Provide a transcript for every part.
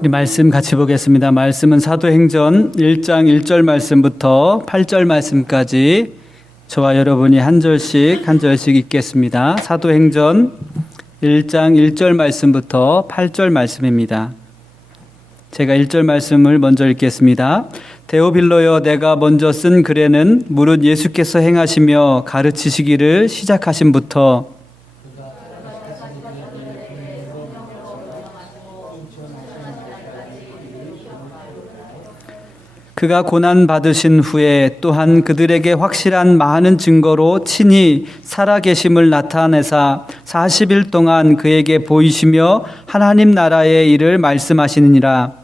우리 말씀 같이 보겠습니다. 말씀은 사도행전 1장 1절 말씀부터 8절 말씀까지 저와 여러분이 한 절씩 읽겠습니다. 사도행전 1장 1절 말씀부터 8절 말씀입니다. 제가 1절 말씀을 먼저 읽겠습니다. 데오빌로여, 내가 먼저 쓴 글에는 무릇 예수께서 행하시며 가르치시기를 시작하심부터 그가 고난 받으신 후에 또한 그들에게 확실한 많은 증거로 친히 살아계심을 나타내사 40일 동안 그에게 보이시며 하나님 나라의 일을 말씀하시느니라.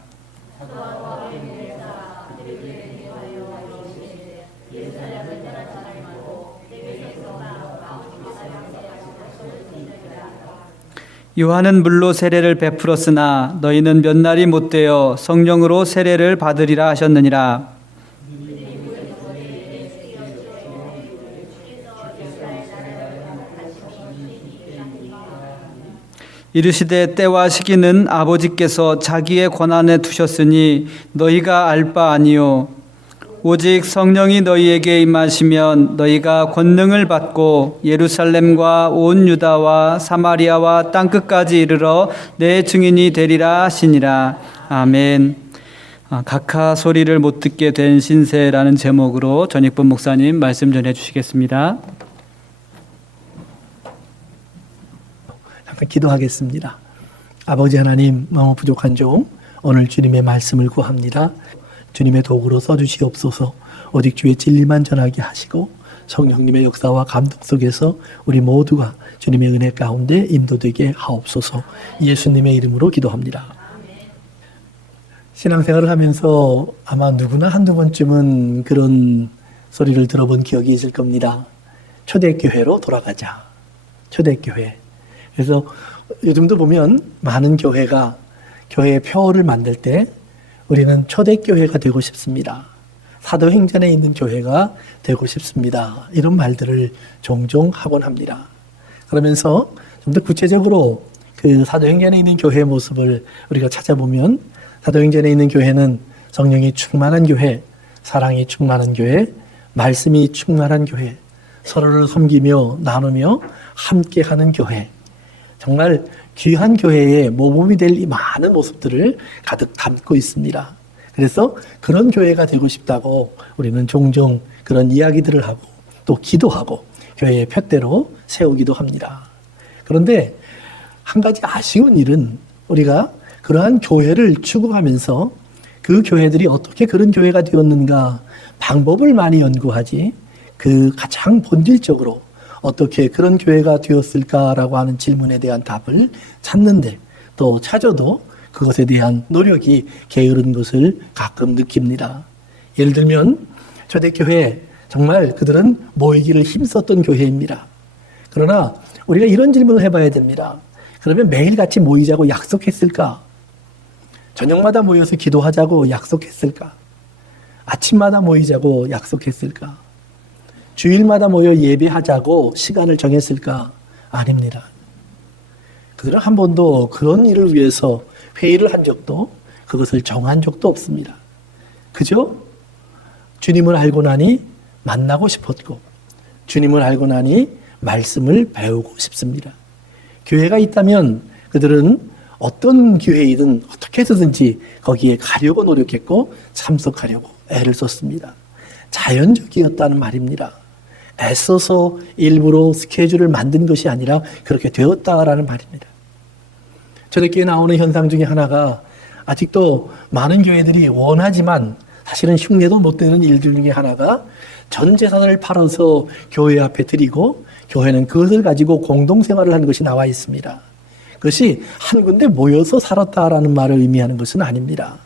요한은 물로 세례를 베풀었으나 너희는 몇 날이 못되어 성령으로 세례를 받으리라 하셨느니라. 이르시되 때와 시기는 아버지께서 자기의 권한에 두셨으니 너희가 알 바 아니요 오직 성령이 너희에게 임하시면 너희가 권능을 받고 예루살렘과 온 유다와 사마리아와 땅끝까지 이르러 내 증인이 되리라 하시니라. 아멘. 각하 소리를 못 듣게 된 신세라는 제목으로 전익범 목사님 말씀 전해 주시겠습니다. 잠깐 기도하겠습니다. 아버지 하나님, 너무 부족한 종 오늘 주님의 말씀을 구합니다. 주님의 도구로 써주시옵소서. 오직 주의 진리만 전하게 하시고 성령님의 역사와 감동 속에서 우리 모두가 주님의 은혜 가운데 인도되게 하옵소서. 예수님의 이름으로 기도합니다. 신앙생활을 하면서 아마 누구나 한두 번쯤은 그런 소리를 들어본 기억이 있을 겁니다. 초대교회로 돌아가자. 초대교회. 그래서 요즘도 보면 많은 교회가 교회의 표어를 만들 때 우리는 초대교회가 되고 싶습니다. 사도행전에 있는 교회가 되고 싶습니다. 이런 말들을 종종 하곤 합니다. 그러면서 좀 더 구체적으로 그 사도행전에 있는 교회의 모습을 우리가 찾아보면 사도행전에 있는 교회는 성령이 충만한 교회, 사랑이 충만한 교회, 말씀이 충만한 교회, 서로를 섬기며 나누며 함께하는 교회, 정말 귀한 교회의 모범이 될 이 많은 모습들을 가득 담고 있습니다. 그래서 그런 교회가 되고 싶다고 우리는 종종 그런 이야기들을 하고 또 기도하고 교회의 표대로 세우기도 합니다. 그런데 한 가지 아쉬운 일은 우리가 그러한 교회를 추구하면서 그 교회들이 어떻게 그런 교회가 되었는가 방법을 많이 연구하지 그 가장 본질적으로 어떻게 그런 교회가 되었을까라고 하는 질문에 대한 답을 찾는데 또 찾아도 그것에 대한 노력이 게으른 것을 가끔 느낍니다. 예를 들면 초대교회 정말 그들은 모이기를 힘썼던 교회입니다. 그러나 우리가 이런 질문을 해봐야 됩니다. 그러면 매일같이 모이자고 약속했을까? 저녁마다 모여서 기도하자고 약속했을까? 아침마다 모이자고 약속했을까? 주일마다 모여 예배하자고 시간을 정했을까? 아닙니다. 그들은 한 번도 그런 일을 위해서 회의를 한 적도 그것을 정한 적도 없습니다. 그저 주님을 알고 나니 만나고 싶었고 주님을 알고 나니 말씀을 배우고 싶습니다. 교회가 있다면 그들은 어떤 교회이든 어떻게 해서든지 거기에 가려고 노력했고 참석하려고 애를 썼습니다. 자연적이었다는 말입니다. 애써서 일부러 스케줄을 만든 것이 아니라 그렇게 되었다라는 말입니다. 초대교회에 나오는 현상 중에 하나가 아직도 많은 교회들이 원하지만 사실은 흉내도 못 내는 일들 중에 하나가 전 재산을 팔아서 교회 앞에 드리고 교회는 그것을 가지고 공동생활을 하는 것이 나와 있습니다. 그것이 한 군데 모여서 살았다라는 말을 의미하는 것은 아닙니다.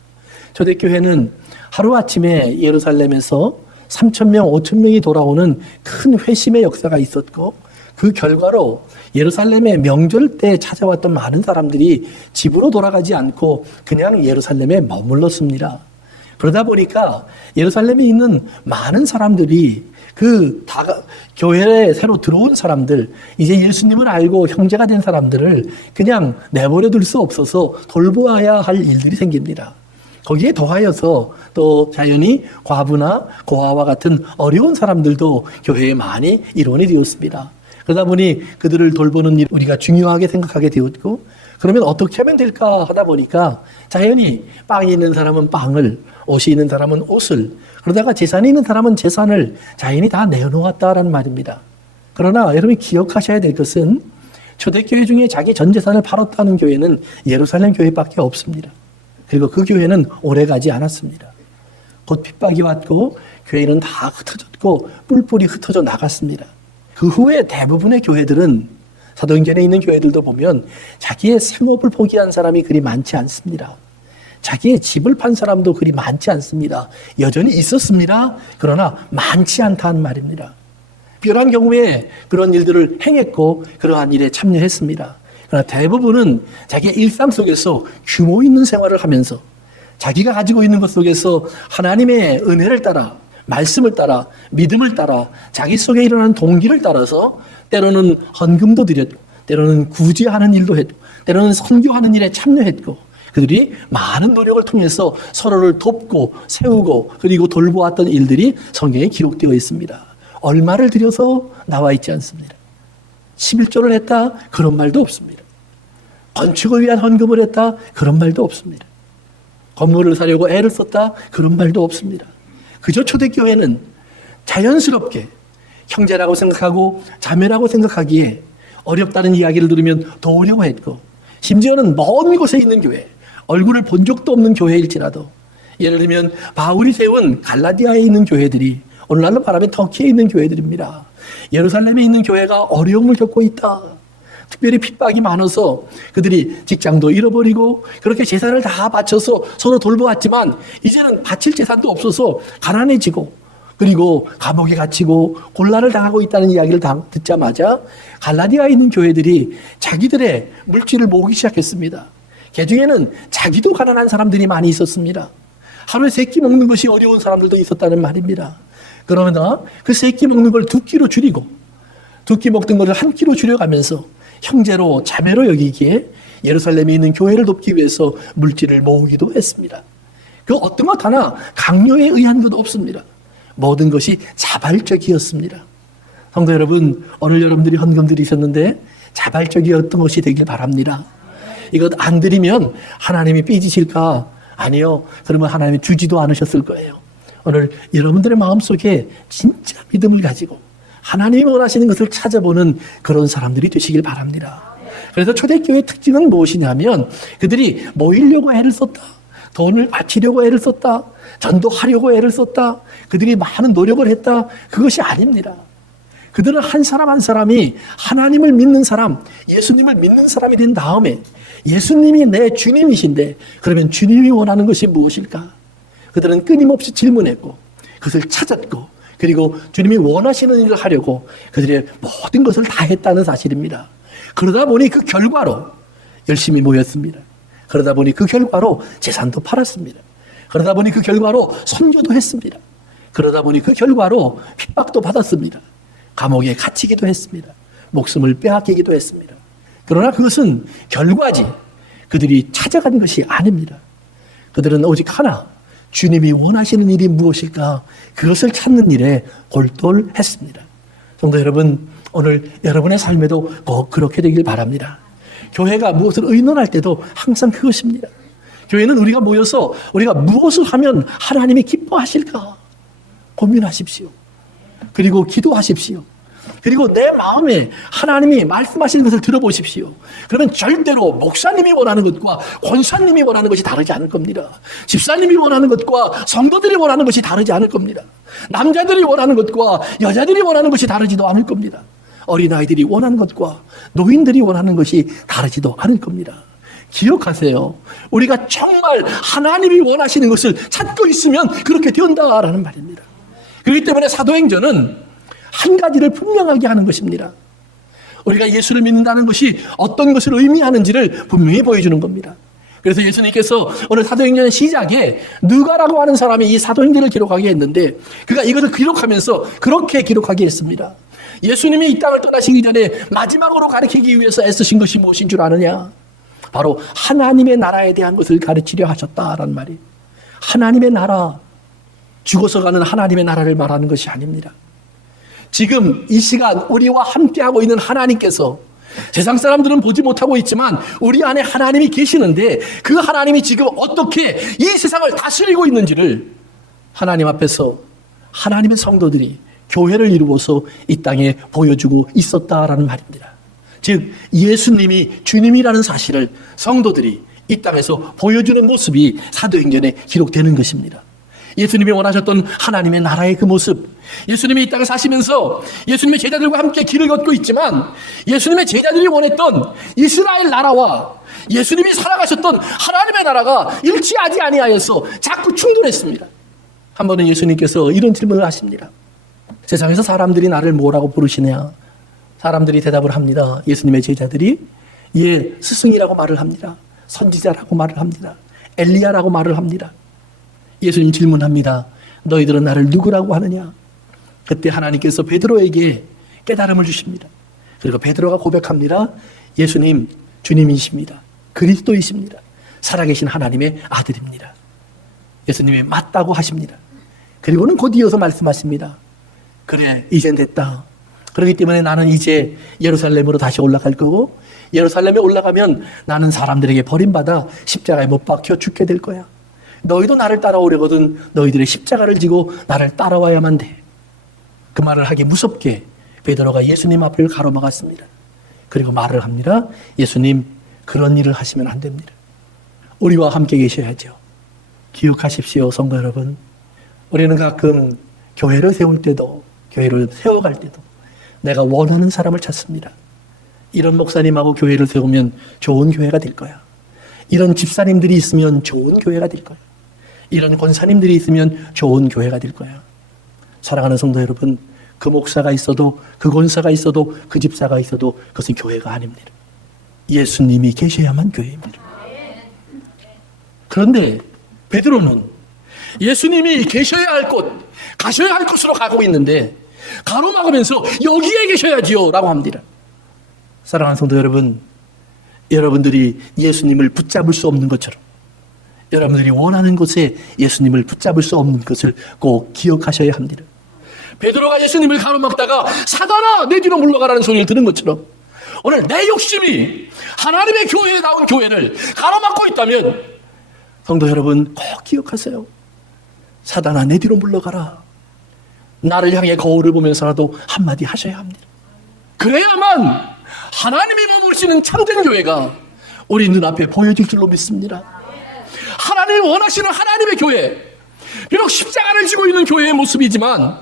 초대교회는 하루아침에 예루살렘에서 3,000명, 5,000명이 돌아오는 큰 회심의 역사가 있었고 그 결과로 예루살렘의 명절 때 찾아왔던 많은 사람들이 집으로 돌아가지 않고 그냥 예루살렘에 머물렀습니다. 그러다 보니까 예루살렘에 있는 많은 사람들이 교회에 새로 들어온 사람들, 이제 예수님을 알고 형제가 된 사람들을 그냥 내버려 둘 수 없어서 돌보아야 할 일들이 생깁니다. 거기에 더하여서 또 자연히 과부나 고아와 같은 어려운 사람들도 교회에 많이 일원이 되었습니다. 그러다 보니 그들을 돌보는 일 우리가 중요하게 생각하게 되었고, 그러면 어떻게 하면 될까 하다 보니까 자연히 빵이 있는 사람은 빵을, 옷이 있는 사람은 옷을, 그러다가 재산이 있는 사람은 재산을 자연히 다 내어놓았다라는 말입니다. 그러나 여러분이 기억하셔야 될 것은 초대교회 중에 자기 전 재산을 팔았다는 교회는 예루살렘 교회밖에 없습니다. 그리고 그 교회는 오래가지 않았습니다. 곧 핍박이 왔고 교회는 다 흩어졌고 뿔뿔이 흩어져 나갔습니다. 그 후에 대부분의 교회들은, 사도행전에 있는 교회들도 보면 자기의 생업을 포기한 사람이 그리 많지 않습니다. 자기의 집을 판 사람도 그리 많지 않습니다. 여전히 있었습니다. 그러나 많지 않다는 말입니다. 특별한 경우에 그런 일들을 행했고 그러한 일에 참여했습니다. 그러나 대부분은 자기의 일상 속에서 규모 있는 생활을 하면서 자기가 가지고 있는 것 속에서 하나님의 은혜를 따라, 말씀을 따라, 믿음을 따라, 자기 속에 일어나는 동기를 따라서 때로는 헌금도 드렸고, 때로는 구제하는 일도 했고, 때로는 선교하는 일에 참여했고, 그들이 많은 노력을 통해서 서로를 돕고 세우고 그리고 돌보았던 일들이 성경에 기록되어 있습니다. 얼마를 들여서 나와 있지 않습니다. 11조를 했다? 그런 말도 없습니다. 건축을 위한 헌금을 했다? 그런 말도 없습니다. 건물을 사려고 애를 썼다? 그런 말도 없습니다. 그저 초대교회는 자연스럽게 형제라고 생각하고 자매라고 생각하기에 어렵다는 이야기를 들으면 도우려고 했고, 심지어는 먼 곳에 있는 교회, 얼굴을 본 적도 없는 교회일지라도, 예를 들면 바울이 세운 갈라디아에 있는 교회들이 오늘날로 말하면 터키에 있는 교회들입니다. 예루살렘에 있는 교회가 어려움을 겪고 있다. 특별히 핍박이 많아서 그들이 직장도 잃어버리고 그렇게 재산을 다 바쳐서 서로 돌보았지만 이제는 바칠 재산도 없어서 가난해지고 그리고 감옥에 갇히고 곤란을 당하고 있다는 이야기를 듣자마자 갈라디아에 있는 교회들이 자기들의 물질을 모으기 시작했습니다. 그 중에는 자기도 가난한 사람들이 많이 있었습니다. 하루에 3끼 먹는 것이 어려운 사람들도 있었다는 말입니다. 그러나 그 3끼 먹는 걸 2끼로 줄이고 2끼 먹던 것을 1끼로 줄여가면서 형제로 자매로 여기기에 예루살렘에 있는 교회를 돕기 위해서 물질을 모으기도 했습니다. 그 어떤 것 하나 강요에 의한 것 없습니다. 모든 것이 자발적이었습니다. 성도 여러분, 오늘 여러분들이 헌금 드리셨는데 자발적이었던 것이 되길 바랍니다. 이것 안 드리면 하나님이 삐지실까? 아니요. 그러면 하나님이 주지도 않으셨을 거예요. 오늘 여러분들의 마음속에 진짜 믿음을 가지고 하나님이 원하시는 것을 찾아보는 그런 사람들이 되시길 바랍니다. 그래서 초대교회의 특징은 무엇이냐면 그들이 모이려고 애를 썼다. 돈을 바치려고 애를 썼다. 전도하려고 애를 썼다. 그들이 많은 노력을 했다. 그것이 아닙니다. 그들은 한 사람 한 사람이 하나님을 믿는 사람, 예수님을 믿는 사람이 된 다음에 예수님이 내 주님이신데 그러면 주님이 원하는 것이 무엇일까? 그들은 끊임없이 질문했고 그것을 찾았고 그리고 주님이 원하시는 일을 하려고 그들의 모든 것을 다 했다는 사실입니다. 그러다 보니 그 결과로 열심히 모였습니다. 그러다 보니 그 결과로 재산도 팔았습니다. 그러다 보니 그 결과로 선교도 했습니다. 그러다 보니 그 결과로 핍박도 받았습니다. 감옥에 갇히기도 했습니다. 목숨을 빼앗기기도 했습니다. 그러나 그것은 결과지 그들이 찾아간 것이 아닙니다. 그들은 오직 하나, 주님이 원하시는 일이 무엇일까? 그것을 찾는 일에 골똘했습니다. 성도 여러분, 오늘 여러분의 삶에도 꼭 그렇게 되길 바랍니다. 교회가 무엇을 의논할 때도 항상 그것입니다. 교회는 우리가 모여서 우리가 무엇을 하면 하나님이 기뻐하실까? 고민하십시오. 그리고 기도하십시오. 그리고 내 마음에 하나님이 말씀하시는 것을 들어보십시오. 그러면 절대로 목사님이 원하는 것과 권사님이 원하는 것이 다르지 않을 겁니다. 집사님이 원하는 것과 성도들이 원하는 것이 다르지 않을 겁니다. 남자들이 원하는 것과 여자들이 원하는 것이 다르지도 않을 겁니다. 어린아이들이 원하는 것과 노인들이 원하는 것이 다르지도 않을 겁니다. 기억하세요. 우리가 정말 하나님이 원하시는 것을 찾고 있으면 그렇게 된다라는 말입니다. 그렇기 때문에 사도행전은 한 가지를 분명하게 하는 것입니다. 우리가 예수를 믿는다는 것이 어떤 것을 의미하는지를 분명히 보여주는 겁니다. 그래서 예수님께서 오늘 사도행전 시작에 누가라고 하는 사람이 이 사도행전을 기록하게 했는데 그가 이것을 기록하면서 그렇게 기록하게 했습니다. 예수님이 이 땅을 떠나시기 전에 마지막으로 가르치기 위해서 애쓰신 것이 무엇인 줄 아느냐? 바로 하나님의 나라에 대한 것을 가르치려 하셨다라는 말이. 하나님의 나라, 죽어서 가는 하나님의 나라를 말하는 것이 아닙니다. 지금 이 시간 우리와 함께하고 있는 하나님께서 세상 사람들은 보지 못하고 있지만 우리 안에 하나님이 계시는데 그 하나님이 지금 어떻게 이 세상을 다스리고 있는지를 하나님 앞에서 하나님의 성도들이 교회를 이루어서 이 땅에 보여주고 있었다라는 말입니다. 즉 예수님이 주님이라는 사실을 성도들이 이 땅에서 보여주는 모습이 사도행전에 기록되는 것입니다. 예수님이 원하셨던 하나님의 나라의 그 모습, 예수님이 이 땅에 사시면서 예수님의 제자들과 함께 길을 걷고 있지만 예수님의 제자들이 원했던 이스라엘 나라와 예수님이 살아가셨던 하나님의 나라가 일치하지 아니하여서 자꾸 충돌했습니다. 한 번은 예수님께서 이런 질문을 하십니다. 세상에서 사람들이 나를 뭐라고 부르시냐? 사람들이 대답을 합니다. 예수님의 제자들이 예, 스승이라고 말을 합니다. 선지자라고 말을 합니다. 엘리야라고 말을 합니다. 예수님 질문합니다. 너희들은 나를 누구라고 하느냐? 그때 하나님께서 베드로에게 깨달음을 주십니다. 그리고 베드로가 고백합니다. 예수님, 주님이십니다. 그리스도이십니다. 살아계신 하나님의 아들입니다. 예수님이 맞다고 하십니다. 그리고는 곧 이어서 말씀하십니다. 그래, 이젠 됐다. 그렇기 때문에 나는 이제 예루살렘으로 다시 올라갈 거고 예루살렘에 올라가면 나는 사람들에게 버림받아 십자가에 못 박혀 죽게 될 거야. 너희도 나를 따라오려거든 너희들의 십자가를 지고 나를 따라와야만 돼. 그 말을 하기 무섭게 베드로가 예수님 앞을 가로막았습니다. 그리고 말을 합니다. 예수님, 그런 일을 하시면 안 됩니다. 우리와 함께 계셔야죠. 기억하십시오, 성도 여러분. 우리는 가끔 교회를 세울 때도 교회를 세워갈 때도 내가 원하는 사람을 찾습니다. 이런 목사님하고 교회를 세우면 좋은 교회가 될 거야. 이런 집사님들이 있으면 좋은 교회가 될 거야. 이런 권사님들이 있으면 좋은 교회가 될 거야. 사랑하는 성도 여러분, 그 목사가 있어도 그 권사가 있어도 그 집사가 있어도 그것은 교회가 아닙니다. 예수님이 계셔야만 교회입니다. 그런데 베드로는 예수님이 계셔야 할 곳, 가셔야 할 곳으로 가고 있는데 가로막으면서 여기에 계셔야지요 라고 합니다. 사랑하는 성도 여러분, 여러분들이 예수님을 붙잡을 수 없는 것처럼 여러분들이 원하는 곳에 예수님을 붙잡을 수 없는 것을 꼭 기억하셔야 합니다. 베드로가 예수님을 가로막다가 사단아 내 뒤로 물러가라는 소리를 들은 것처럼 오늘 내 욕심이 하나님의 교회에 나온 교회를 가로막고 있다면 성도 여러분 꼭 기억하세요. 사단아 내 뒤로 물러가라. 나를 향해 거울을 보면서라도 한마디 하셔야 합니다. 그래야만 하나님이 머무르시는 참된 교회가 우리 눈앞에 보여질 줄로 믿습니다. 하나님이 원하시는 하나님의 교회, 비록 십자가를 지고 있는 교회의 모습이지만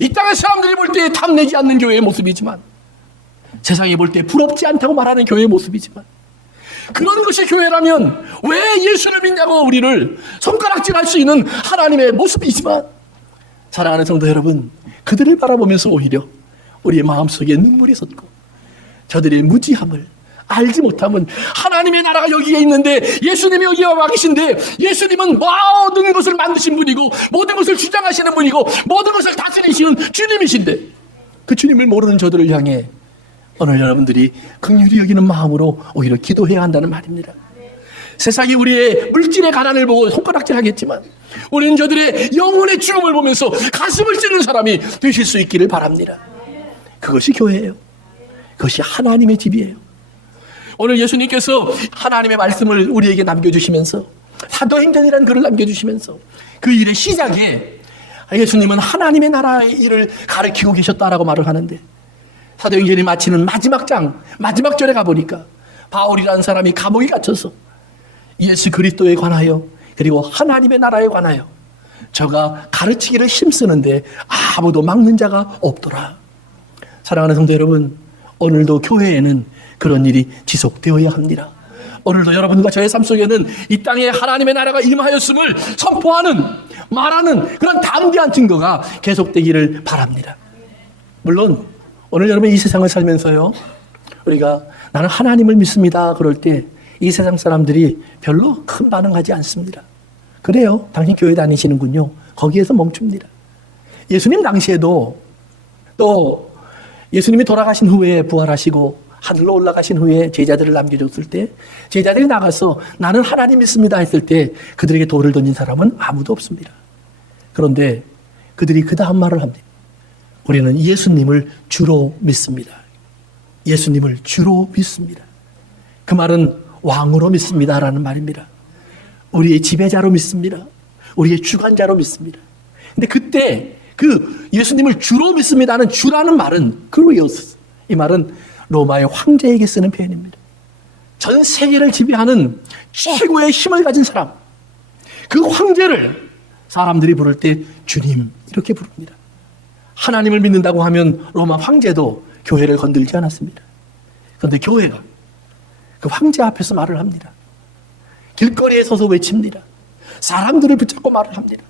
이 땅의 사람들이 볼 때 탐내지 않는 교회의 모습이지만 세상이 볼 때 부럽지 않다고 말하는 교회의 모습이지만 그런 것이 교회라면 왜 예수를 믿냐고 우리를 손가락질할 수 있는 하나님의 모습이지만 사랑하는 성도 여러분, 그들을 바라보면서 오히려 우리의 마음속에 눈물이 솟고 저들의 무지함을 알지 못함은 하나님의 나라가 여기에 있는데 예수님이 여기에 와 계신데 예수님은 모든 것을 만드신 분이고 모든 것을 주장하시는 분이고 모든 것을 다스리시는 주님이신데 그 주님을 모르는 저들을 향해 오늘 여러분들이 긍휼히 여기는 마음으로 오히려 기도해야 한다는 말입니다. 세상이 우리의 물질의 가난을 보고 손가락질 하겠지만 우리는 저들의 영혼의 죽음을 보면서 가슴을 찌르는 사람이 되실 수 있기를 바랍니다. 그것이 교회예요. 그것이 하나님의 집이에요. 오늘 예수님께서 하나님의 말씀을 우리에게 남겨주시면서 사도행전이라는 글을 남겨주시면서 그 일의 시작에 예수님은 하나님의 나라의 일을 가르치고 계셨다라고 말을 하는데 사도행전이 마치는 마지막 장, 마지막 절에 가보니까 바울이라는 사람이 감옥에 갇혀서 예수 그리스도에 관하여 그리고 하나님의 나라에 관하여 저가 가르치기를 힘쓰는데 아무도 막는 자가 없더라. 사랑하는 성도 여러분, 오늘도 교회에는 그런 일이 지속되어야 합니다. 오늘도 여러분과 저의 삶 속에는 이 땅에 하나님의 나라가 임하였음을 선포하는, 말하는 그런 담대한 증거가 계속되기를 바랍니다. 물론 오늘 여러분 이 세상을 살면서요, 우리가 나는 하나님을 믿습니다 그럴 때 이 세상 사람들이 별로 큰 반응하지 않습니다. 그래요. 당신 교회 다니시는군요. 거기에서 멈춥니다. 예수님 당시에도 또 예수님이 돌아가신 후에 부활하시고 하늘로 올라가신 후에 제자들을 남겨줬을 때 제자들이 나가서 나는 하나님 믿습니다 했을 때 그들에게 돌을 던진 사람은 아무도 없습니다. 그런데 그들이 그 다음 말을 합니다. 우리는 예수님을 주로 믿습니다. 예수님을 주로 믿습니다. 그 말은 왕으로 믿습니다라는 말입니다. 우리의 지배자로 믿습니다. 우리의 주관자로 믿습니다. 근데 그때 그 예수님을 주로 믿습니다는 주라는 말은 그리오스. 이 말은 로마의 황제에게 쓰는 표현입니다. 전 세계를 지배하는 최고의 힘을 가진 사람. 그 황제를 사람들이 부를 때 주님 이렇게 부릅니다. 하나님을 믿는다고 하면 로마 황제도 교회를 건들지 않았습니다. 그런데 교회가 그 황제 앞에서 말을 합니다. 길거리에 서서 외칩니다. 사람들을 붙잡고 말을 합니다.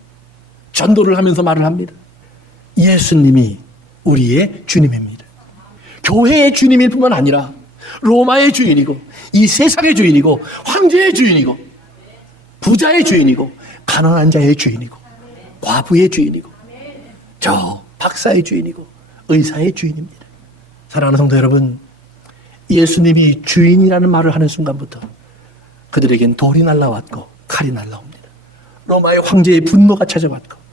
전도를 하면서 말을 합니다. 예수님이 우리의 주님입니다. 교회의 주님일 뿐만 아니라 로마의 주인이고 이 세상의 주인이고 황제의 주인이고 부자의 주인이고 가난한 자의 주인이고 과부의 주인이고 저 박사의 주인이고 의사의 주인입니다. 사랑하는 성도 여러분, 예수님이 주인이라는 말을 하는 순간부터 그들에겐 돌이 날라왔고 칼이 날라옵니다. 로마의 황제의 분노가 찾아왔고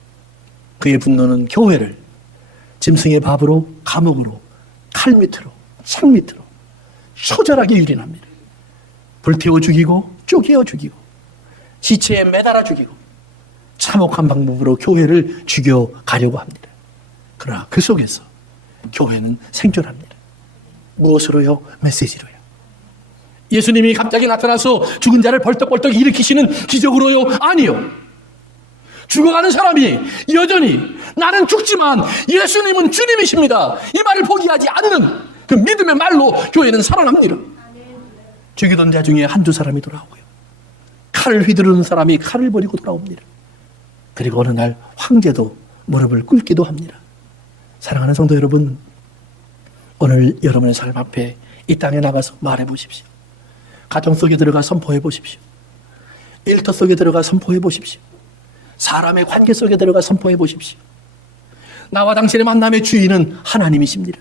그의 분노는 교회를 짐승의 밥으로 감옥으로 칼 밑으로 창 밑으로 처절하게 유린합니다. 불태워 죽이고 쪼개어 죽이고 시체에 매달아 죽이고 참혹한 방법으로 교회를 죽여가려고 합니다. 그러나 그 속에서 교회는 생존합니다. 무엇으로요? 메시지로요. 예수님이 갑자기 나타나서 죽은 자를 벌떡벌떡 일으키시는 기적으로요? 아니요. 죽어가는 사람이 여전히 나는 죽지만 예수님은 주님이십니다. 이 말을 포기하지 않는 그 믿음의 말로 교회는 살아납니다. 죽이던 자 중에 한두 사람이 돌아오고요. 칼을 휘두르는 사람이 칼을 버리고 돌아옵니다. 그리고 어느 날 황제도 무릎을 꿇기도 합니다. 사랑하는 성도 여러분, 오늘 여러분의 삶 앞에 이 땅에 나가서 말해 보십시오. 가정 속에 들어가 선포해 보십시오. 일터 속에 들어가 선포해 보십시오. 사람의 관계 속에 들어가 선포해 보십시오. 나와 당신의 만남의 주인은 하나님이십니다.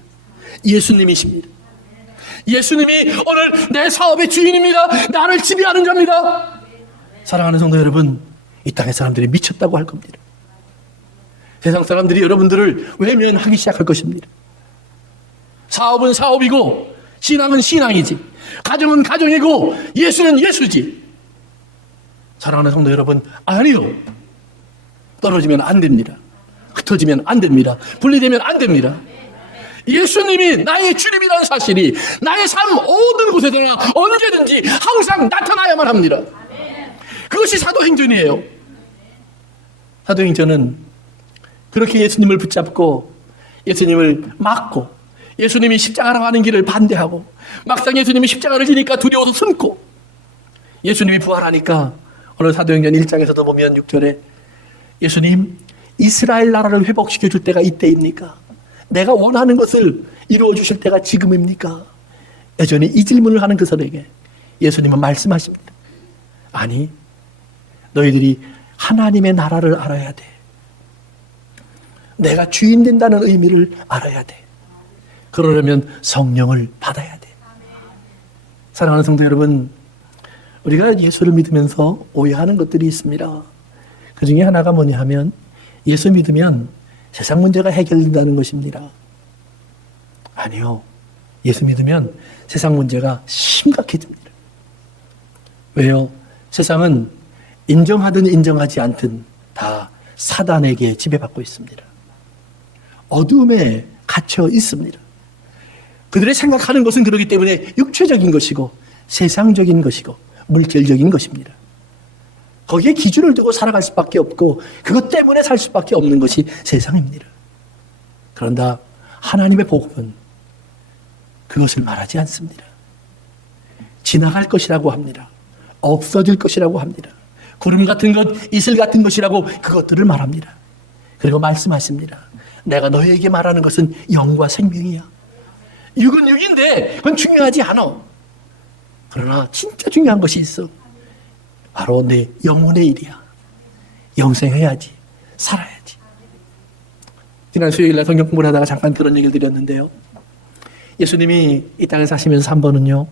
예수님이십니다. 예수님이 오늘 내 사업의 주인입니다. 나를 지배하는 자입니다. 사랑하는 성도 여러분, 이 땅의 사람들이 미쳤다고 할 겁니다. 세상 사람들이 여러분들을 외면하기 시작할 것입니다. 사업은 사업이고 신앙은 신앙이지, 가정은 가정이고 예수는 예수지. 사랑하는 성도 여러분, 아니요. 떨어지면 안 됩니다. 흩어지면 안 됩니다. 분리되면 안 됩니다. 예수님이 나의 주님이라는 사실이 나의 삶 모든 곳에서나 언제든지 항상 나타나야만 합니다. 그것이 사도행전이에요. 사도행전은 그렇게 예수님을 붙잡고 예수님을 막고 예수님이 십자가로 가는 길을 반대하고 막상 예수님이 십자가를 지니까 두려워서 숨고 예수님이 부활하니까 오늘 사도행전 1장에서도 보면 6절에 예수님, 이스라엘 나라를 회복시켜 줄 때가 이때입니까? 내가 원하는 것을 이루어 주실 때가 지금입니까? 여전히 이 질문을 하는 그들에게 예수님은 말씀하십니다. 아니, 너희들이 하나님의 나라를 알아야 돼. 내가 주인 된다는 의미를 알아야 돼. 그러려면 성령을 받아야 돼. 사랑하는 성도 여러분, 우리가 예수를 믿으면서 오해하는 것들이 있습니다. 그 중에 하나가 뭐냐 하면 예수 믿으면 세상 문제가 해결된다는 것입니다. 아니요. 예수 믿으면 세상 문제가 심각해집니다. 왜요? 세상은 인정하든 인정하지 않든 다 사단에게 지배받고 있습니다. 어둠에 갇혀 있습니다. 그들의 생각하는 것은 그렇기 때문에 육체적인 것이고 세상적인 것이고 물질적인 것입니다. 거기에 기준을 두고 살아갈 수밖에 없고 그것 때문에 살 수밖에 없는 것이 세상입니다. 그런데 하나님의 복음은 그것을 말하지 않습니다. 지나갈 것이라고 합니다. 없어질 것이라고 합니다. 구름 같은 것, 이슬 같은 것이라고 그것들을 말합니다. 그리고 말씀하십니다. 내가 너희에게 말하는 것은 영과 생명이야. 육은 육인데 그건 중요하지 않아. 그러나 진짜 중요한 것이 있어. 바로 내 영혼의 일이야. 영생해야지. 살아야지. 지난 수요일날 성경 공부를 하다가 잠깐 그런 얘기를 드렸는데요. 예수님이 이 땅에 사시면서 한 번은요,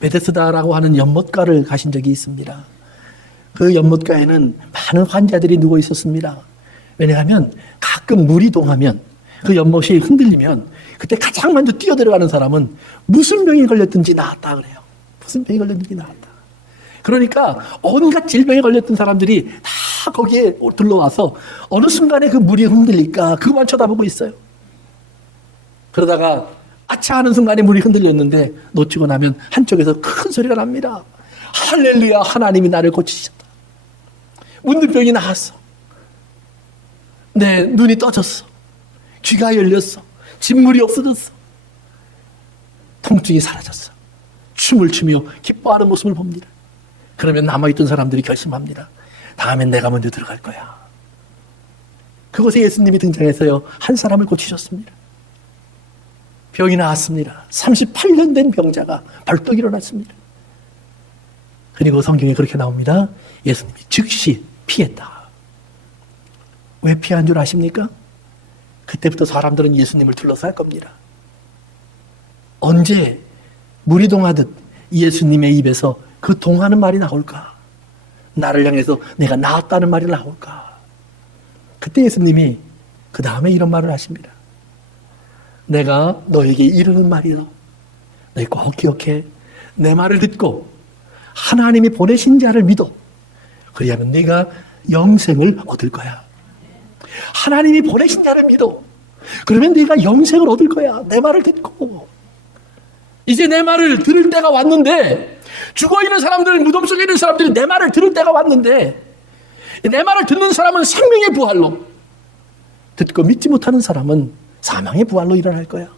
베데스다라고 하는 연못가를 가신 적이 있습니다. 그 연못가에는 많은 환자들이 누워 있었습니다. 왜냐하면 가끔 물이 동하면, 그 연못이 흔들리면 그때 가장 먼저 뛰어들어가는 사람은 무슨 병이 걸렸든지 나았다 그래요. 무슨 병이 걸렸든지 나았다. 그러니까 온갖 질병에 걸렸던 사람들이 다 거기에 들러와서 어느 순간에 그 물이 흔들릴까 그만 쳐다보고 있어요. 그러다가 아차 하는 순간에 물이 흔들렸는데 놓치고 나면 한쪽에서 큰 소리가 납니다. 할렐루야, 하나님이 나를 고치셨다. 문둥병이 나았어. 내 눈이 떠졌어. 귀가 열렸어. 진물이 없어졌어. 통증이 사라졌어. 춤을 추며 기뻐하는 모습을 봅니다. 그러면 남아있던 사람들이 결심합니다. 다음엔 내가 먼저 들어갈 거야. 그곳에 예수님이 등장해서요, 한 사람을 고치셨습니다. 병이 나았습니다. 38년 된 병자가 벌떡 일어났습니다. 그리고 성경에 그렇게 나옵니다. 예수님이 즉시 피했다. 왜 피한 줄 아십니까? 그때부터 사람들은 예수님을 둘러쌀 겁니다. 언제 물이 동하듯 예수님의 입에서 그 동하는 말이 나올까? 나를 향해서 내가 나았다는 말이 나올까? 그때 예수님이 그 다음에 이런 말을 하십니다. 내가 너에게 이르는 말이다. 너희 꼭 기억해. 내 말을 듣고 하나님이 보내신 자를 믿어. 그리하면 네가 영생을 얻을 거야. 하나님이 보내신 자를 믿어. 그러면 네가 영생을 얻을 거야. 내 말을 듣고. 이제 내 말을 들을 때가 왔는데, 죽어있는 사람들, 무덤 속에 있는 사람들이 내 말을 들을 때가 왔는데, 내 말을 듣는 사람은 생명의 부활로, 듣고 믿지 못하는 사람은 사망의 부활로 일어날 거야.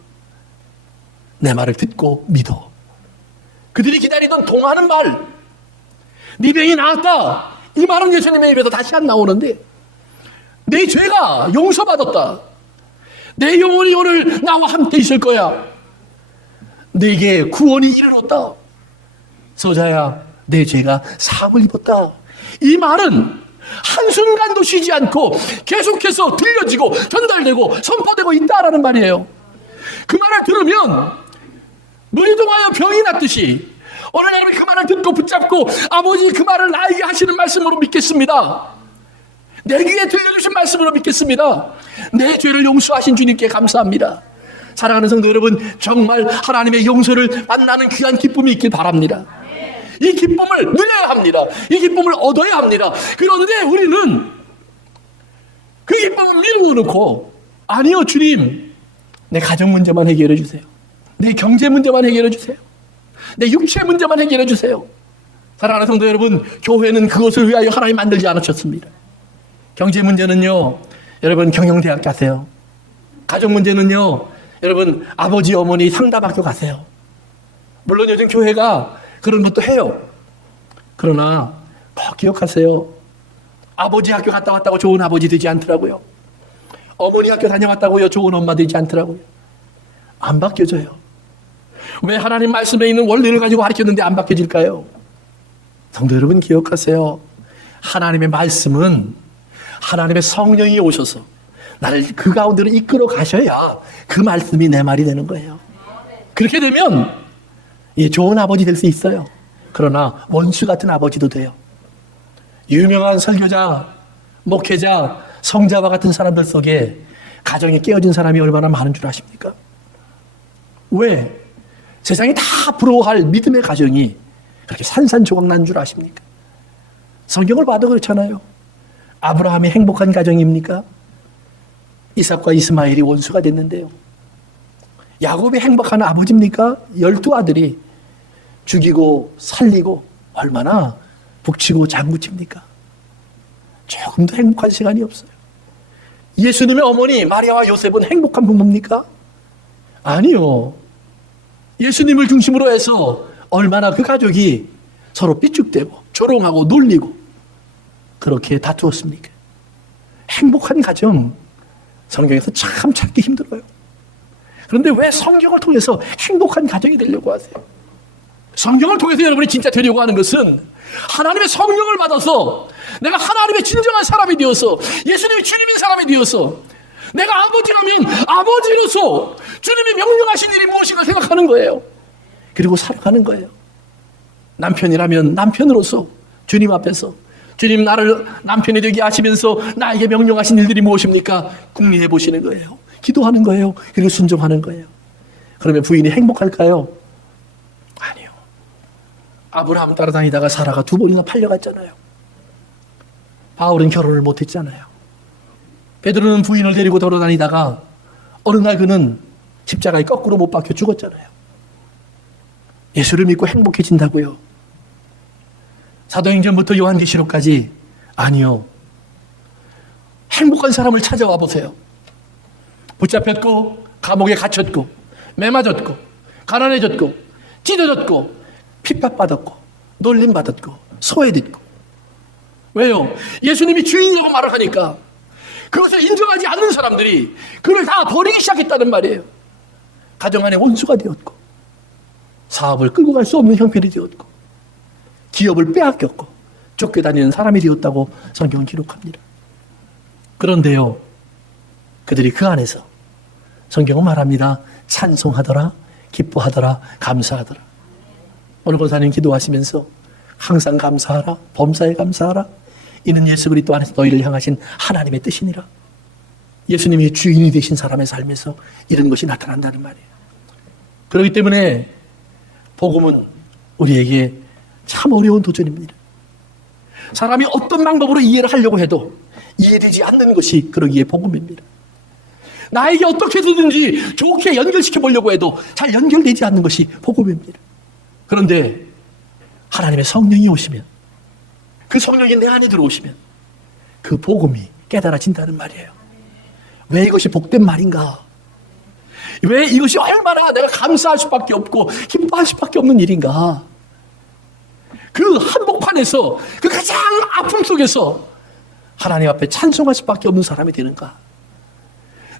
내 말을 듣고 믿어. 그들이 기다리던 동하는 말, 네 병이 나았다. 이 말은 예수님의 입에서 다시 안 나오는데, 내 죄가 용서받았다. 내 영혼이 오늘 나와 함께 있을 거야. 내게 구원이 이르렀다. 소자야, 내 죄가 사함을 입었다. 이 말은 한순간도 쉬지 않고 계속해서 들려지고 전달되고 선포되고 있다라는 말이에요. 그 말을 들으면 물이 동하여 병이 났듯이 오늘 여러분이 그 말을 듣고 붙잡고 아버지 그 말을 나에게 하시는 말씀으로 믿겠습니다. 내 귀에 들려주신 말씀으로 믿겠습니다. 내 죄를 용서하신 주님께 감사합니다. 사랑하는 성도 여러분, 정말 하나님의 용서를 만나는 귀한 기쁨이 있길 바랍니다. 이 기쁨을 누려야 합니다. 이 기쁨을 얻어야 합니다. 그런데 우리는 그 기쁨을 미루어 놓고, 아니요 주님, 내 가정 문제만 해결해 주세요. 내 경제 문제만 해결해 주세요. 내 육체 문제만 해결해 주세요. 사랑하는 성도 여러분, 교회는 그것을 위하여 하나님 만들지 않으셨습니다. 경제 문제는요, 여러분 경영대학 가세요. 가정 문제는요, 여러분 아버지 어머니 상담학교 가세요. 물론 요즘 교회가 그런 것도 해요. 그러나 꼭 기억하세요. 아버지 학교 갔다 왔다고 좋은 아버지 되지 않더라고요. 어머니 학교 다녀왔다고요 좋은 엄마 되지 않더라고요. 안 바뀌어져요. 왜 하나님 말씀에 있는 원리를 가지고 가르쳤는데 안 바뀌어질까요? 성도 여러분 기억하세요. 하나님의 말씀은 하나님의 성령이 오셔서 나를 그 가운데로 이끌어 가셔야 그 말씀이 내 말이 되는 거예요. 그렇게 되면 좋은 아버지 될 수 있어요. 그러나 원수 같은 아버지도 돼요. 유명한 설교자, 목회자, 성자와 같은 사람들 속에 가정이 깨어진 사람이 얼마나 많은 줄 아십니까? 왜? 세상이 다 부러워할 믿음의 가정이 그렇게 산산조각 난 줄 아십니까? 성경을 봐도 그렇잖아요. 아브라함이 행복한 가정입니까? 이삭과 이스마엘이 원수가 됐는데요. 야곱이 행복한 아버지입니까? 12아들이 죽이고 살리고 얼마나 북치고 장구칩니까? 조금도 행복한 시간이 없어요. 예수님의 어머니 마리아와 요셉은 행복한 부모입니까? 아니요. 예수님을 중심으로 해서 얼마나 그 가족이 서로 삐죽대고 조롱하고 놀리고 그렇게 다투었습니까? 행복한 가정 성경에서 참 찾기 힘들어요. 그런데 왜 성경을 통해서 행복한 가정이 되려고 하세요? 성경을 통해서 여러분이 진짜 되려고 하는 것은 하나님의 성령을 받아서 내가 하나님의 진정한 사람이 되어서 예수님이 주님인 사람이 되어서 내가 아버지라면 아버지로서 주님이 명령하신 일이 무엇인가 생각하는 거예요. 그리고 살아가는 거예요. 남편이라면 남편으로서 주님 앞에서 주님 나를 남편이 되게 하시면서 나에게 명령하신 일들이 무엇입니까? 궁리해 보시는 거예요. 기도하는 거예요. 그리고 순종하는 거예요. 그러면 부인이 행복할까요? 아니요. 아브라함 따라다니다가 사라가 2번이나 팔려갔잖아요. 바울은 결혼을 못했잖아요. 베드로는 부인을 데리고 돌아다니다가 어느 날 그는 십자가에 거꾸로 못 박혀 죽었잖아요. 예수를 믿고 행복해진다고요? 사도행전부터 요한계시록까지 아니요. 행복한 사람을 찾아와 보세요. 붙잡혔고 감옥에 갇혔고 매맞았고 가난해졌고 찢어졌고 핍박받았고 놀림받았고 소외됐고. 왜요? 예수님이 주인이라고 말을 하니까 그것을 인정하지 않는 사람들이 그를 다 버리기 시작했다는 말이에요. 가정 안에 원수가 되었고 사업을 끌고 갈 수 없는 형편이 되었고 기업을 빼앗겼고 쫓겨다니는 사람이 되었다고 성경은 기록합니다. 그런데요, 그들이 그 안에서 성경은 말합니다. 찬송하더라, 기뻐하더라, 감사하더라. 오늘 권사님 기도하시면서 항상 감사하라, 범사에 감사하라. 이는 예수 그리스도 안에서 너희를 향하신 하나님의 뜻이니라. 예수님이 주인이 되신 사람의 삶에서 이런 것이 나타난다는 말이에요. 그렇기 때문에 복음은 우리에게 참 어려운 도전입니다. 사람이 어떤 방법으로 이해를 하려고 해도 이해되지 않는 것이 그러기에 복음입니다. 나에게 어떻게 되든지 좋게 연결시켜 보려고 해도 잘 연결되지 않는 것이 복음입니다. 그런데 하나님의 성령이 오시면, 그 성령이 내 안에 들어오시면 그 복음이 깨달아진다는 말이에요. 왜 이것이 복된 말인가? 왜 이것이 얼마나 내가 감사할 수밖에 없고 기뻐할 수밖에 없는 일인가? 그 한복판에서 그 가장 아픔 속에서 하나님 앞에 찬송할 수밖에 없는 사람이 되는가?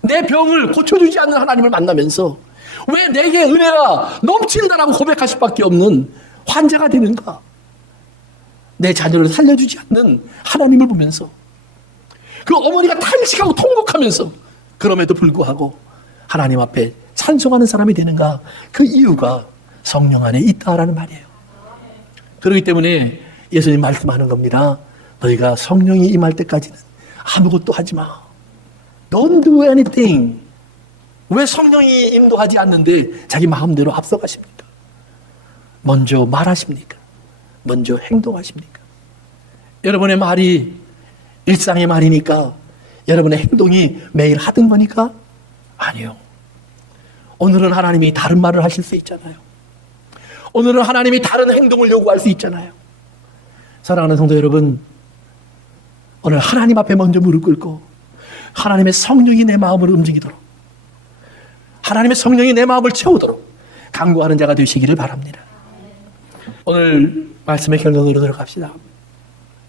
내 병을 고쳐주지 않는 하나님을 만나면서 왜 내게 은혜가 넘친다라고 고백할 수밖에 없는 환자가 되는가? 내 자녀를 살려주지 않는 하나님을 보면서 그 어머니가 탄식하고 통곡하면서 그럼에도 불구하고 하나님 앞에 찬송하는 사람이 되는가? 그 이유가 성령 안에 있다라는 말이에요. 그렇기 때문에 예수님 말씀하는 겁니다. 너희가 성령이 임할 때까지는 아무것도 하지 마. Don't do anything. 왜 성령이 인도하지 않는데 자기 마음대로 앞서가십니까? 먼저 말하십니까? 먼저 행동하십니까? 여러분의 말이 일상의 말이니까 여러분의 행동이 매일 하던 거니까? 아니요. 오늘은 하나님이 다른 말을 하실 수 있잖아요. 오늘은 하나님이 다른 행동을 요구할 수 있잖아요. 사랑하는 성도 여러분, 오늘 하나님 앞에 먼저 무릎 꿇고 하나님의 성령이 내 마음을 움직이도록, 하나님의 성령이 내 마음을 채우도록 간구하는 자가 되시기를 바랍니다. 오늘 말씀의 결론으로 들어갑시다.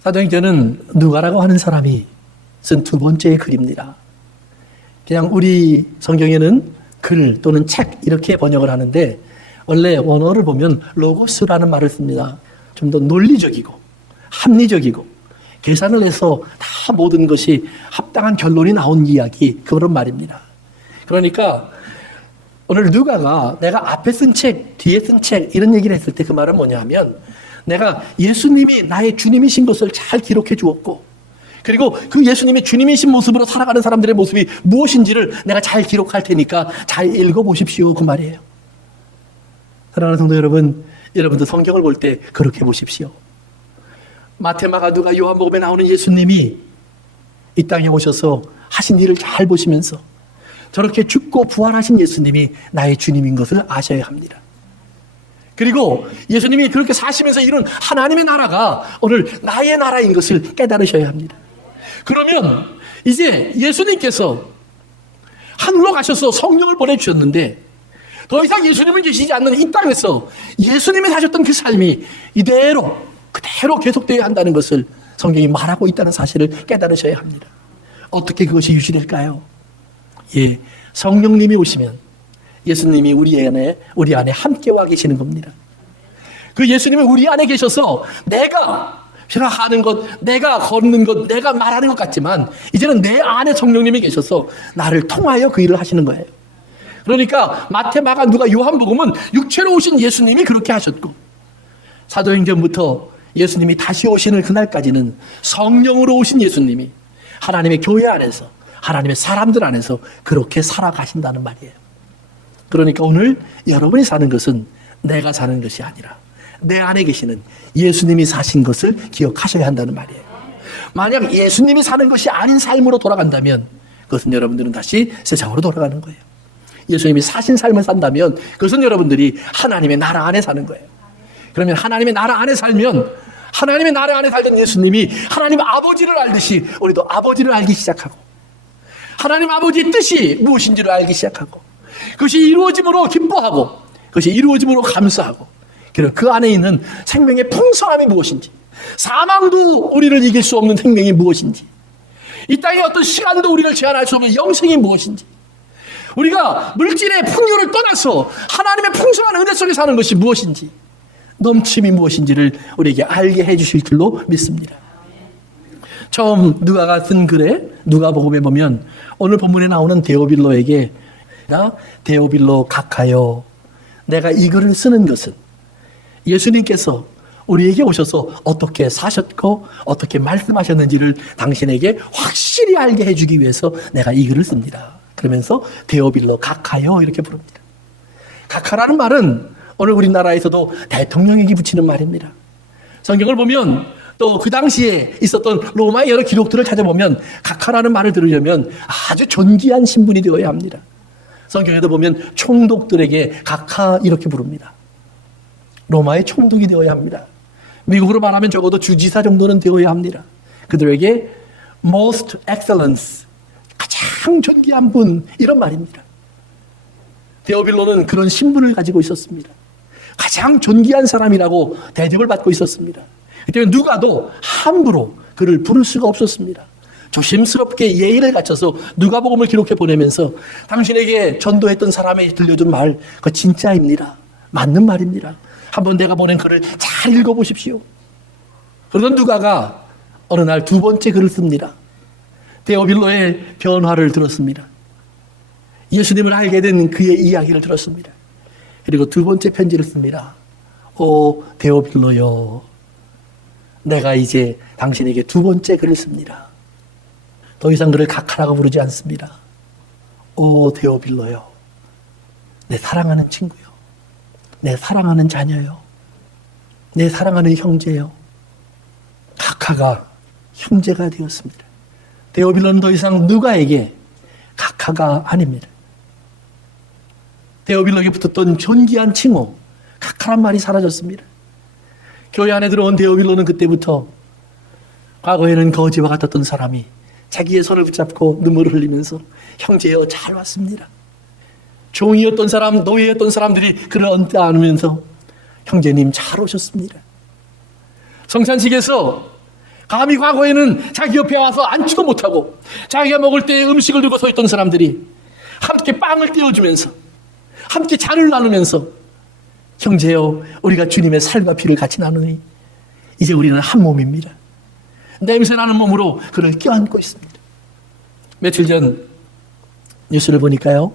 사도행전은 누가라고 하는 사람이 쓴 2번째 글입니다. 그냥 우리 성경에는 글 또는 책 이렇게 번역을 하는데 원래 원어를 보면 로고스라는 말을 씁니다. 좀 더 논리적이고 합리적이고 계산을 해서 다 모든 것이 합당한 결론이 나온 이야기, 그런 말입니다. 그러니까 오늘 누가가 내가 앞에 쓴 책, 뒤에 쓴 책 이런 얘기를 했을 때 그 말은 뭐냐 하면 내가 예수님이 나의 주님이신 것을 잘 기록해 주었고 그리고 그 예수님의 주님이신 모습으로 살아가는 사람들의 모습이 무엇인지를 내가 잘 기록할 테니까 잘 읽어보십시오, 그 말이에요. 사랑하는 성도 여러분, 여러분도 성경을 볼 때 그렇게 보십시오. 마태, 마가, 누가, 요한복음에 나오는 예수님이 이 땅에 오셔서 하신 일을 잘 보시면서 저렇게 죽고 부활하신 예수님이 나의 주님인 것을 아셔야 합니다. 그리고 예수님이 그렇게 사시면서 이룬 하나님의 나라가 오늘 나의 나라인 것을 깨달으셔야 합니다. 그러면 이제 예수님께서 하늘로 가셔서 성령을 보내주셨는데 더 이상 예수님은 계시지 않는 이 땅에서 예수님이 사셨던 그 삶이 그대로 계속되어야 한다는 것을 성경이 말하고 있다는 사실을 깨달으셔야 합니다. 어떻게 그것이 유지될까요? 예, 성령님이 오시면 예수님이 우리 안에 함께 와 계시는 겁니다. 그 예수님은 우리 안에 계셔서 내가 하는 것, 내가 걷는 것, 내가 말하는 것 같지만 이제는 내 안에 성령님이 계셔서 나를 통하여 그 일을 하시는 거예요. 그러니까 마태, 마가, 누가, 요한복음은 육체로 오신 예수님이 그렇게 하셨고, 사도행전부터 예수님이 다시 오시는 그날까지는 성령으로 오신 예수님이 하나님의 교회 안에서, 하나님의 사람들 안에서 그렇게 살아가신다는 말이에요. 그러니까 오늘 여러분이 사는 것은 내가 사는 것이 아니라 내 안에 계시는 예수님이 사신 것을 기억하셔야 한다는 말이에요. 만약 예수님이 사는 것이 아닌 삶으로 돌아간다면 그것은 여러분들은 다시 세상으로 돌아가는 거예요. 예수님이 사신 삶을 산다면 그것은 여러분들이 하나님의 나라 안에 사는 거예요. 그러면 하나님의 나라 안에 살면 하나님의 나라 안에 살던 예수님이 하나님 아버지를 알듯이 우리도 아버지를 알기 시작하고, 하나님 아버지의 뜻이 무엇인지를 알기 시작하고, 그것이 이루어짐으로 기뻐하고, 그것이 이루어짐으로 감사하고, 그리고 그 안에 있는 생명의 풍성함이 무엇인지, 사망도 우리를 이길 수 없는 생명이 무엇인지, 이 땅의 어떤 시간도 우리를 제한할 수 없는 영생이 무엇인지, 우리가 물질의 풍요를 떠나서 하나님의 풍성한 은혜 속에 사는 것이 무엇인지, 넘침이 무엇인지를 우리에게 알게 해주실 줄로 믿습니다. 처음 누가가 쓴 글에 누가복음에 보면 오늘 본문에 나오는 데오빌로에게 나 데오빌로 각하여, 내가 이 글을 쓰는 것은 예수님께서 우리에게 오셔서 어떻게 사셨고 어떻게 말씀하셨는지를 당신에게 확실히 알게 해주기 위해서 내가 이 글을 씁니다. 그러면서 데오빌로 각하여 이렇게 부릅니다. 각하라는 말은 오늘 우리나라에서도 대통령에게 붙이는 말입니다. 성경을 보면 또 그 당시에 있었던 로마의 여러 기록들을 찾아보면 각하라는 말을 들으려면 아주 존귀한 신분이 되어야 합니다. 성경에도 보면 총독들에게 각하 이렇게 부릅니다. 로마의 총독이 되어야 합니다. 미국으로 말하면 적어도 주지사 정도는 되어야 합니다. 그들에게 most excellence, 가장 존귀한 분, 이런 말입니다. 데오빌로는 그런 신분을 가지고 있었습니다. 가장 존귀한 사람이라고 대접을 받고 있었습니다. 그때는 누가도 함부로 그를 부를 수가 없었습니다. 조심스럽게 예의를 갖춰서 누가복음을 기록해 보내면서 당신에게 전도했던 사람이 들려준 말, 그거 진짜입니다. 맞는 말입니다. 한번 내가 보낸 글을 잘 읽어보십시오. 그러던 누가가 어느 날 두 번째 글을 씁니다. 데오빌로의 변화를 들었습니다. 예수님을 알게 된 그의 이야기를 들었습니다. 그리고 두 번째 편지를 씁니다. 오 데오빌로여, 내가 이제 당신에게 두 번째 글을 씁니다. 더 이상 그를 각하라고 부르지 않습니다. 오 데오빌로여, 내 사랑하는 친구요, 내 사랑하는 자녀요, 내 사랑하는 형제요. 각하가 형제가 되었습니다. 데오빌로는 더 이상 누가에게 각하가 아닙니다. 데오빌로에게 붙었던 존귀한 칭호, 각하란 말이 사라졌습니다. 교회 안에 들어온 데오빌로는 그때부터 과거에는 거지와 같았던 사람이 자기의 손을 붙잡고 눈물을 흘리면서 형제여 잘 왔습니다. 종이었던 사람, 노예였던 사람들이 그를 얹다 안으면서 형제님 잘 오셨습니다. 성찬식에서 감히 과거에는 자기 옆에 와서 앉지도 못하고 자기가 먹을 때 음식을 들고 서 있던 사람들이 함께 빵을 떼어주면서 함께 잔을 나누면서 형제여 우리가 주님의 살과 피를 같이 나누니 이제 우리는 한 몸입니다. 냄새나는 몸으로 그를 껴안고 있습니다. 며칠 전 뉴스를 보니까요,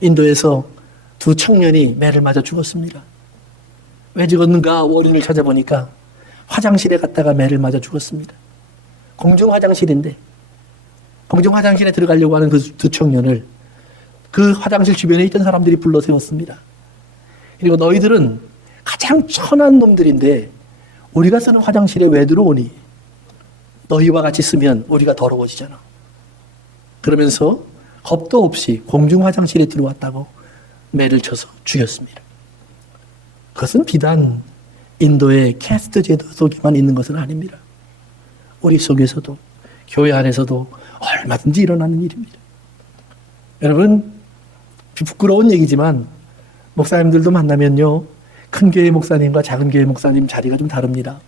인도에서 두 청년이 매를 맞아 죽었습니다. 왜 죽었는가 원인을 찾아보니까 화장실에 갔다가 매를 맞아 죽었습니다. 공중 화장실인데 공중 화장실에 들어가려고 하는 그 두 청년을 그 화장실 주변에 있던 사람들이 불러 세웠습니다. 그리고 너희들은 가장 천한 놈들인데 우리가 쓰는 화장실에 왜 들어오니? 너희와 같이 쓰면 우리가 더러워지잖아. 그러면서 겁도 없이 공중 화장실에 들어왔다고 매를 쳐서 죽였습니다. 그것은 비단 인도의 캐스트 제도 속에만 있는 것은 아닙니다. 우리 속에서도 교회 안에서도 얼마든지 일어나는 일입니다. 여러분, 부끄러운 얘기지만 목사님들도 만나면요, 큰 교회 목사님과 작은 교회 목사님 자리가 좀 다릅니다.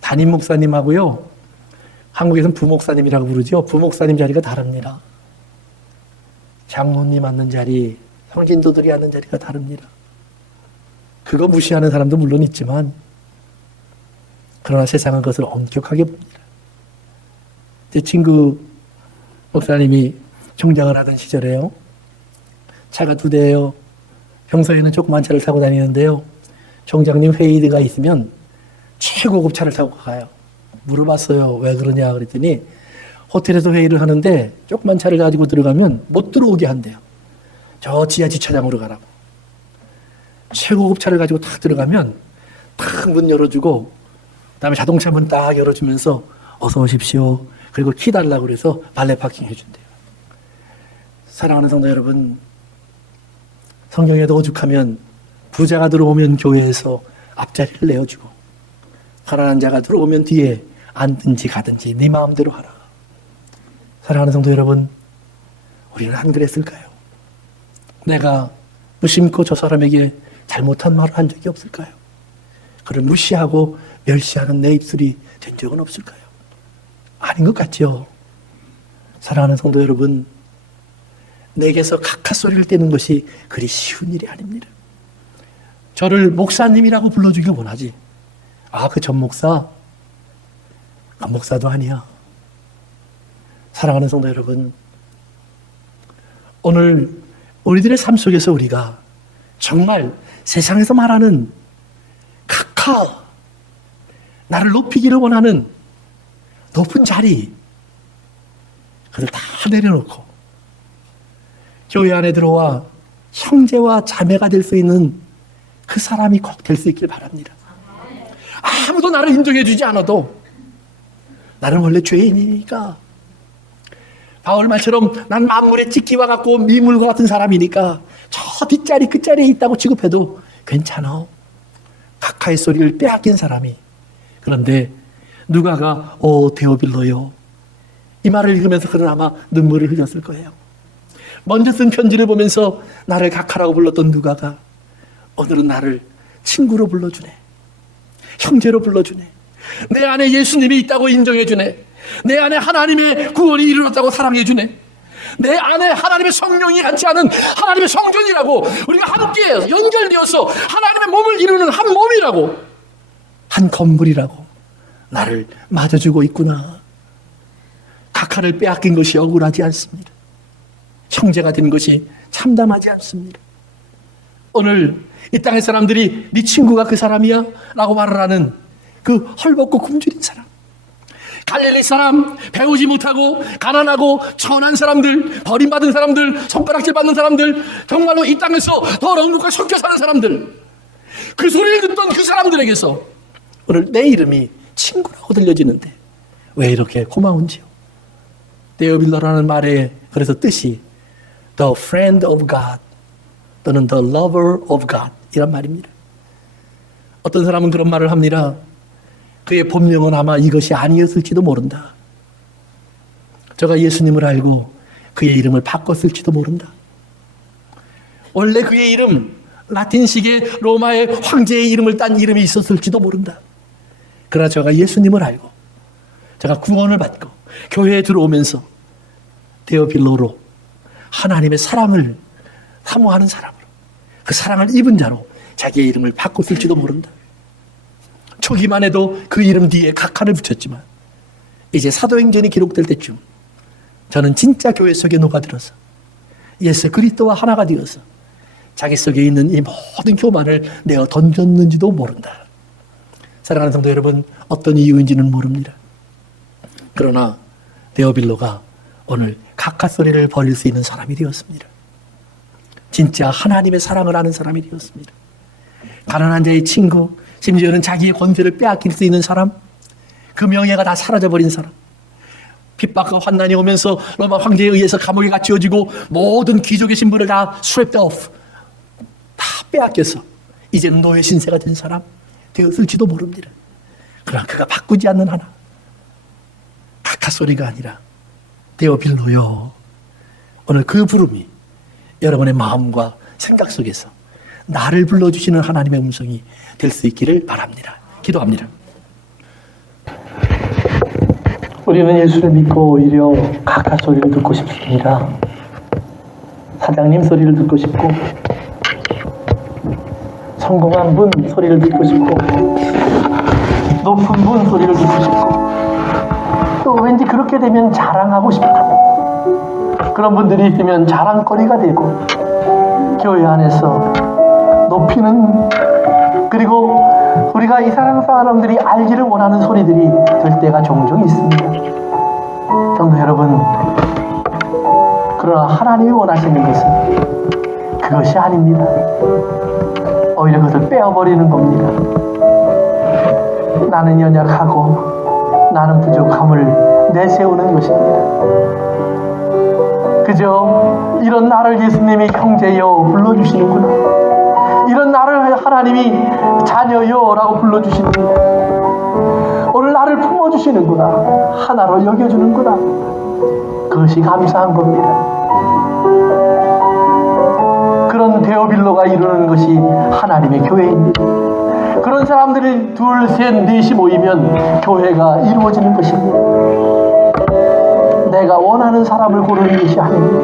담임 목사님하고요, 한국에서는 부목사님이라고 부르죠. 부목사님 자리가 다릅니다. 장로님 앉는 자리, 성진도들이 앉는 자리가 다릅니다. 그거 무시하는 사람도 물론 있지만 그러나 세상은 그것을 엄격하게 봅니다. 제 친구 목사님이 총장을 하던 시절에요. 차가 2대예요. 평소에는 조그만 차를 타고 다니는데요. 총장님 회의가 있으면 최고급 차를 타고 가요. 물어봤어요. 왜 그러냐 그랬더니 호텔에서 회의를 하는데 조그만 차를 가지고 들어가면 못 들어오게 한대요. 저 지하 주차장으로 가라고. 최고급 차를 가지고 딱 들어가면 탁 문 열어주고 그다음에 자동차 문 딱 열어주면서 어서 오십시오. 그리고 키 달라고 그래서 발레 파킹 해준대요. 사랑하는 성도 여러분, 성경에도 오죽하면 부자가 들어오면 교회에서 앞자리를 내어주고 가난한 자가 들어오면 뒤에 앉든지 가든지 네 마음대로 하라. 사랑하는 성도 여러분, 우리는 안 그랬을까요? 내가 무심코 저 사람에게 잘못한 말을 한 적이 없을까요? 그를 무시하고 멸시하는 내 입술이 된 적은 없을까요? 아닌 것 같죠? 사랑하는 성도 여러분, 내게서 각하 소리를 떼는 것이 그리 쉬운 일이 아닙니다. 저를 목사님이라고 불러주길 원하지. 아, 그 전 목사? 안 목사도 아니야. 사랑하는 성도 여러분, 오늘 우리들의 삶 속에서 우리가 정말 세상에서 말하는 각하, 나를 높이기를 원하는 높은 자리, 그걸 다 내려놓고 교회 안에 들어와 형제와 자매가 될 수 있는 그 사람이 꼭 될 수 있길 바랍니다. 아무도 나를 인정해 주지 않아도 나는 원래 죄인이니까, 바울 말처럼 난 만물의 찍기와 같고 미물과 같은 사람이니까 저 뒷자리 끝자리에 있다고 취급해도 괜찮아. 각하의 소리를 빼앗긴 사람이. 그런데 누가가 데오빌로요, 이 말을 읽으면서 그는 아마 눈물을 흘렸을 거예요. 먼저 쓴 편지를 보면서 나를 각하라고 불렀던 누가가 오늘은 나를 친구로 불러주네, 형제로 불러주네, 내 안에 예수님이 있다고 인정해주네, 내 안에 하나님의 구원이 이루어졌다고 사랑해주네, 내 안에 하나님의 성령이 같이 하는 하나님의 성전이라고, 우리가 함께 연결되어서 하나님의 몸을 이루는 한 몸이라고, 한 건물이라고 나를 맞아주고 있구나. 각하를 빼앗긴 것이 억울하지 않습니다. 형제가 된 것이 참담하지 않습니다. 오늘 이 땅의 사람들이 네 친구가 그 사람이야? 라고 말을 하는 그 헐벗고 굶주린 사람, 갈릴리 사람, 배우지 못하고 가난하고 천한 사람들, 버림받은 사람들, 손가락질 받는 사람들, 정말로 이 땅에서 더러운 것과 섞여 사는 사람들, 그 소리를 듣던 그 사람들에게서 오늘 내 이름이 친구라고 들려지는데 왜 이렇게 고마운지요? 데오빌로라는 말의 그래서 뜻이 The friend of God 또는 The lover of God 이란 말입니다. 어떤 사람은 그런 말을 합니다. 그의 본명은 아마 이것이 아니었을지도 모른다. 저가 예수님을 알고 그의 이름을 바꿨을지도 모른다. 원래 그의 이름, 라틴식의 로마의 황제의 이름을 딴 이름이 있었을지도 모른다. 그러나 저가 예수님을 알고 제가 구원을 받고 교회에 들어오면서 데오빌로로 하나님의 사랑을 사모하는 사람으로, 그 사랑을 입은 자로 자기의 이름을 바꿨을지도 모른다. 초기만 해도 그 이름 뒤에 각하를 붙였지만 이제 사도행전이 기록될 때쯤 저는 진짜 교회 속에 녹아들어서 예수 그리스도와 하나가 되어서 자기 속에 있는 이 모든 교만을 내어 던졌는지도 모른다. 사랑하는 성도 여러분, 어떤 이유인지는 모릅니다. 그러나 데오빌로가 오늘 각하 소리를 벌일 수 있는 사람이 되었습니다. 진짜 하나님의 사랑을 아는 사람이 되었습니다. 가난한 자의 친구, 심지어는 자기의 권세를 빼앗길 수 있는 사람, 그 명예가 다 사라져버린 사람, 핍박과 환난이 오면서 로마 황제에 의해서 감옥에 갇혀지고 모든 귀족의 신분을 다 swept off, 다 빼앗겨서 이제는 노예 신세가 된 사람 되었을지도 모릅니다. 그러나 그가 바꾸지 않는 하나, 각하 소리가 아니라 데오빌로요, 오늘 그 부름이 여러분의 마음과 생각 속에서 나를 불러주시는 하나님의 음성이 될 수 있기를 바랍니다. 기도합니다. 우리는 예수를 믿고 오히려 각하 소리를 듣고 싶습니다. 사장님 소리를 듣고 싶고 성공한 분 소리를 듣고 싶고, 높은 분 소리를 듣고 싶고, 또 왠지 그렇게 되면 자랑하고 싶고, 그런 분들이 있으면 자랑거리가 되고, 교회 안에서 높이는, 그리고 우리가 이 세상 사람들이 알기를 원하는 소리들이 될 때가 종종 있습니다. 성도 여러분, 그러나 하나님이 원하시는 것은 그것이 아닙니다. 오히려 그것을 빼어버리는 겁니다. 나는 연약하고 나는 부족함을 내세우는 것입니다. 그저 이런 나를 예수님이 형제여 불러주시는구나, 이런 나를 하나님이 자녀여 라고 불러주시는구나, 오늘 나를 품어주시는구나, 하나로 여겨주는구나, 그것이 감사한 겁니다. 그런 데어빌로가 이루는 것이 하나님의 교회입니다. 그런 사람들이 둘, 셋, 넷이 모이면 교회가 이루어지는 것입니다. 내가 원하는 사람을 고르는 것이 아닙니다.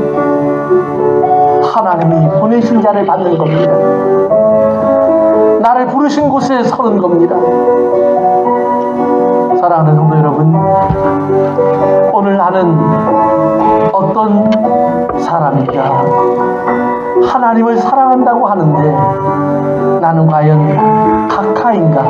하나님이 보내신 자를 받는 겁니다. 나를 부르신 곳에 서는 겁니다. 사랑하는 성도 여러분, 오늘 나는 어떤 사람인가? 하나님을 사랑한다고 하는데 나는 과연 각하인가?